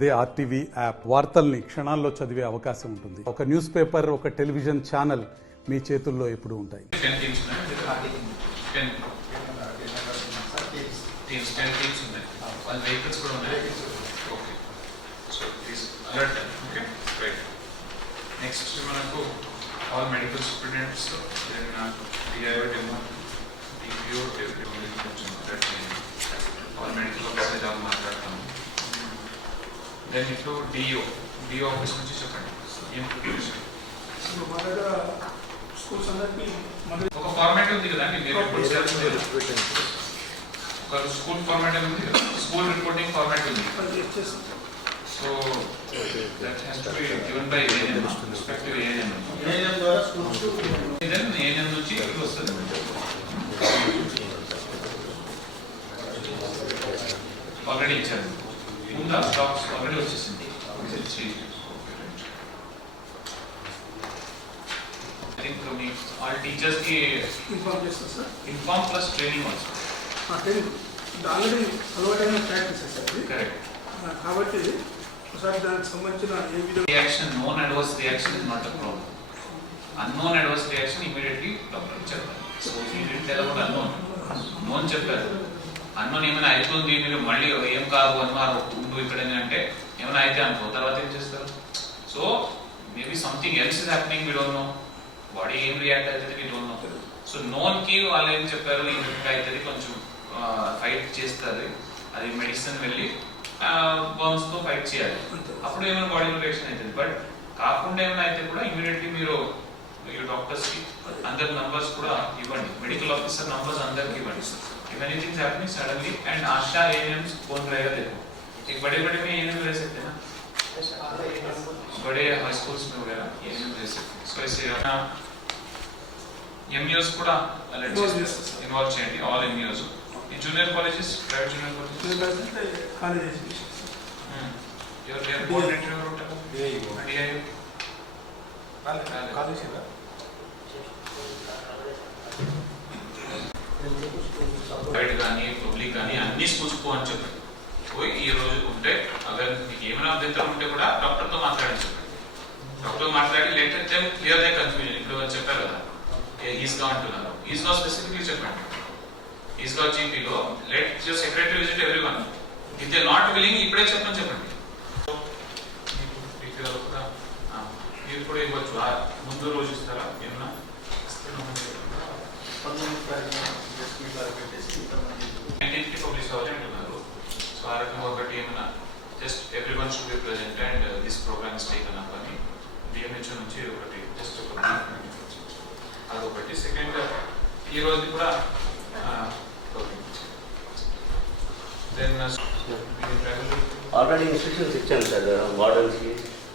అదే RTV app వార్తల్ని క్షణాల్లో చదివే అవకాశం ఉంటుంది. ఒక న్యూస్ పేపర్, ఒక టెలివిజన్ ఛానల్ మీ చేతుల్లో ఎప్పుడూ ఉంటాయి. నెక్స్ట్ మనకు all medical students all medical officer job మాట్లాడతాము. దెన్ ఇప్పుడు డిఓ ఆఫీస్ నుంచి చెప్పండి ఏం ప్రిపరేషన్. ఒక ఫార్మాట్ ఉంది కదా అండి, ఒక స్కూల్ ఫార్మాట్ ఉంది కదా, స్కూల్ రిపోర్టింగ్ ఫార్మాట్ ఉంది. So that has to be given by ANM, respective ANM. Then ANM నుంచి ఇది వస్తుంది. ఆల్రెడీ ఇచ్చారు ముందా, స్టాక్స్ ఆల్రెడీ వచ్చేసింది. ఐ థింక్ మీ ఆల్ టీచర్స్ కి ఇన్ఫార్మ్ చేస్తారు sir. Inform plus training also. Already అలవాటైన ప్రాక్టీస్ సార్. కరెక్ట్. కాబట్టి ఒకసారి దానికి సంబంధించిన ఏ విధంగా reaction, known adverse reaction is not a problem. Unknown adverse reaction immediately doctor చెప్పారు. సో ఈ తెలవడం నోన్ చెప్పారు. అన్నోన్ ఏమైనా అవుతుంది, మీరు మళ్ళీ ఏం కాదు అన్నారు ఉండు ఇక్కడ అంటే ఏమైనా అయితే అనుకో, తర్వాత ఏం చేస్తారు? So maybe something else is happening, we don't know. Body ఏం రియాక్ట్ అవుతుంది, we don't know. So known కి వాళ్ళు ఏం చెప్పారు, ఈ విధంగా అవుతుంది, కొంచెం ఫైట్ చేస్తారు. అది మెడిసిన్ వెళ్ళి బర్న్స్ తో ఫైట్ చేయాలి, అప్పుడు ఏమైనా బాడీలో రియాక్షన్ అవుతుంది. బట్ కాకుండా ఏమైనా అయితే కూడా ఇమీడియట్లీ మీరు డాక్టర్స్ కి అందరి నంబర్స్ కూడా ఇవ్వండి, మెడికల్ ఆఫీసర్ నంబర్స్ అందరికి इव्వండి. If anything is happening suddenly, and Asha ANMs कौन रहेगा देखो, एक बड़े में ANM रह सकते हैं ना, बड़े हाई स्कूल्स में वगैरह ANM रह सकते हैं. So ऐसे MEOs కూడా ఇన్వాల్వ్ చేయండి, ఆల్ MEOs. ఈ junior colleges, private junior colleges ఎవరు కోఆర్డినేటర్ ఎవరు ఉంటారు? DIO కాలేజ్ కదా. ప్రైవేట్ కానీ పబ్లిక్ కానీ అన్ని స్కూల్స్ పో అని చెప్పండి. పోయి ఈ రోజు ఉంటే అగర్ మీకు ఏమైనా అభ్యంతరం ఉంటే కూడా డాక్టర్తో మాట్లాడని చెప్పండి. డాక్టర్ మాట్లాడి letter them clear the confusion. ఇప్పుడు చెప్పారు కదా ఈస్గా అంటున్నారు, ఈస్గా స్పెసిఫిక్లీ చెప్పండి. ఈస్గా జీపీలో let your secretary visit everyone. If they not willing ఇప్పుడే చెప్పని చెప్పండి. మీరు కూడా ఇవ్వచ్చు, ముందు రోజు ఇస్తారా ఏమన్నా? పబ్లిష్ అవ్వాలి అంటున్నారు. సో ఆ రకంగా ఒకటి ఏమైనా just everyone should be present and this programme is taken up అని డిఎంహెచ్ఓ నుంచి ఒకటి జస్ట్ ఒక అదొకటి. సెకండ్ ఈ రోజు కూడా దెన్ ఆల్రెడీ ఇన్స్ట్రక్షన్స్ ఇచ్చాను సార్ వార్డెన్స్కి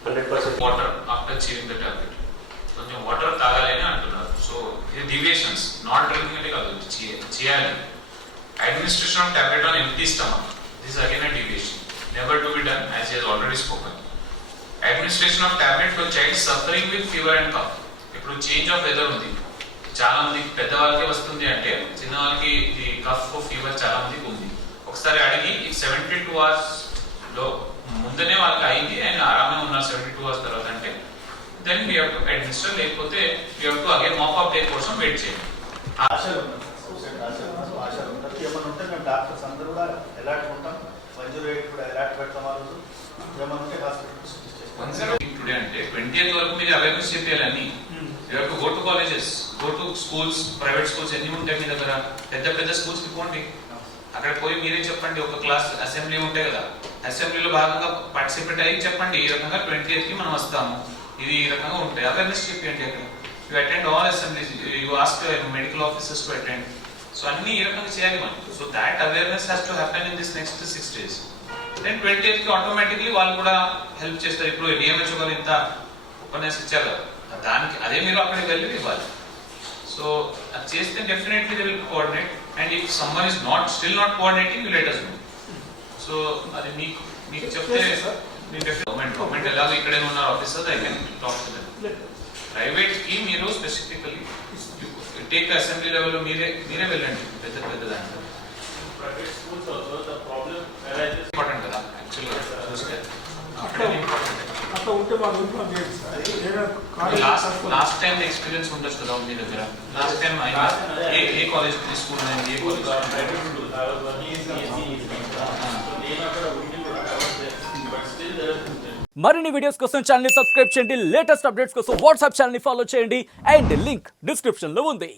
100% water after chewing the tablet, కొంచెం వాటర్ తాగాలి అని అంటున్నారు. సో ఇది డివియేషన్స్, నాట్ డ్రింకింగ్ అంటే కాదు, చేయాలి. Administration of tablet on empty stomach, this is again a deviation, never to be done, as he has already spoken. Administration of tablet for child suffering with fever and cough. ఇప్పుడు change of weather ఉంది, చాలా మందికి పెద్దవాళ్ళకి వస్తుంది అంటే చిన్న వాళ్ళకి ఇది కఫ్ ఫీవర్ చాలా మందికి ఉంది. ఒకసారి అడిగి ఈ 72 hours లో ముందనే వాళ్ళకి అయింది అండ్ ఆరామే ఉన్నారు 72 hours తర్వాత అంటే then we have to administer, లేకపోతే we have to again mop up day కోసం వెయిట్ చేయండి. ఏమన్నా ఉంటే మేము డాక్టర్స్ అందరూ కూడా అలర్ట్ ఉంటాం, 108 కూడా అలర్ట్ పెడతాం. ఆ రోజు ఏమన్నా ఉంటే హాస్పిటల్ టుడే అంటే 20th వరకు మీరు అవేర్నెస్ చెప్పాలని. You have to go to colleges, go to schools, private schools ఎన్ని ఉంటాయి మీ దగ్గర, పెద్ద స్కూల్స్కి పోండి, అక్కడ పోయి మీరే చెప్పండి. ఒక క్లాస్ అసెంబ్లీ ఉంటాయి కదా, అసెంబ్లీలో భాగంగా పార్టిసిపేట్ అయ్యి చెప్పండి ఈ రకంగా 20th కి మనం వస్తాము, ఇది ఈ రకంగా ఉంటాయి. అవేర్నెస్ చెప్పండి. అక్కడ you attend all assemblies, you ask medical officers to attend. So అన్ని ఈ రకంగా చేయాలి మనం. So that awareness has to happen in this next 6 days. Then 20th కి ఆటోమేటిక్లీ వాళ్ళు కూడా హెల్ప్ చేస్తారు. ఇప్పుడు డిఎంహెచ్ఓ గారు ఇంత ఉపన్యాసం ఇచ్చారు కదా, దానికి అదే మీరు అక్కడికి వెళ్ళి ఇవ్వాలి. సో అది చేస్తే definitely they will coordinate. And if someone is still not coordinating, you let us know. So అది మీకు చెప్తే గవర్నమెంట్ ఎలాగో ఇక్కడే ఉన్నారు officers, I can talk to them. Private కి మీరు స్పెసిఫికలీ టేక్ అసెంబ్లీ లెవెల్లో మీరే వెళ్ళండి, పెద్ద దాంట్లో. Private schools also the problem arises important కదా యాక్చువల్లీ చూస్తే. అట్లా ఉంటే మాకు ఇన్ఫార్మ్ చేయండి సార్. ఏదైనా కాలేజ్ లాస్ట్ టైం ఎక్స్పీరియన్స్ ఉండొచ్చు కదా మీ దగ్గర. లాస్ట్ టైం ఏ కాలేజ్ స్కూల్ అయింది, ఏ కాలేజ్ మరిన్ని వీడియోస్ కోసం ఛానల్ ని సబ్స్క్రైబ్ చేయండి. లేటెస్ట్ అప్డేట్స్ కోసం వాట్సాప్ ఛానల్ ని ఫాలో చేయండి. అండ్ లింక్ డిస్క్రిప్షన్ లో ఉంది.